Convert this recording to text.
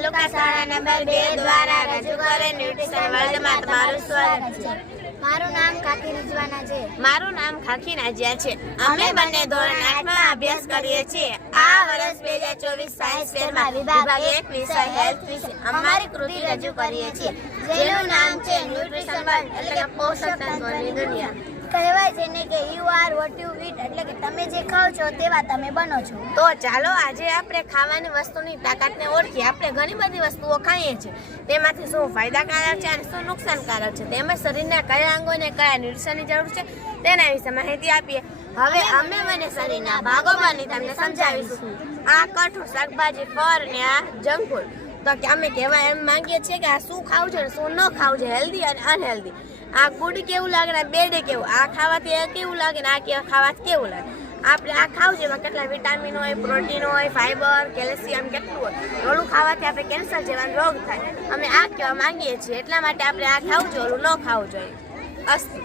તાલુકા શાળા નંબર બે દ્વારા રજૂ કરે ન્યુટ્રિશન વર્લ્ડમાં તમારું સ્વાગત છે. મારું નામ કાકી રિજવાના છે. મારું નામ ખાખી નાજિયા છે. અમે બંને ધોરણ આઠમાં અભ્યાસ કરીએ છીએ. આ વર્ષ બે હજાર ચોવીસ સાયન્સ ફેરમાં વિભાગ એક વિષય હેલ્થ વિશે અમારી કૃતિ રજૂ કરીએ છીએ. જેનું નામ છે ન્યુટ્રિશન વર્લ્ડ એટલે કે પોષક તત્વોની દુનિયા કહેવાય છે ને કે યુ વોટ યુ ઈટ એટલે કે તમે જે ખાઓ છો તેવા તમે બનો છો. તો ચાલો આજે આપણે ખાવાની વસ્તુની તાકાતને ઓળખીએ આપણે ઘણી બધી વસ્તુઓ ખાઈએ છીએ. તેમાંથી શું ફાયદાકારક છે અને શું નુકસાનકારક છે? તેમજ શરીરના કયા અંગોને કયા નિરસનની જરૂર છે તેના વિશે માહિતી આપીએ. હવે અમે મને શરીરના ભાગો બની તમને સમજાવીશું. આ કઠોળ શાકભાજી, ફળ ને આ જંક ફૂડ. તો કે અમે કહેવા એમ માંગીએ છીએ કે આ શું ખાવું છે શું ન ખાવું છે હેલ્ધી અને અનહેલ્ધી આ ગુડ કેવું લાગે ને બેડ કેવું? આ ખાવાથી આ કેવું લાગે ને, આ કેવા ખાવાથી કેવું લાગે? આપણે આ ખાવું છે એમાં કેટલા વિટામિન હોય પ્રોટીન હોય ફાઈબર કેલ્શિયમ કેટલું હોય. ઓલું ખાવાથી આપણે કેન્સર જેવા રોગ થાય. અમે આ કહેવા માંગીએ છીએ, એટલા માટે આપણે આ ખાવું જોઈએ, ઓલું ન ખાવું જોઈએ. અસ્તુ.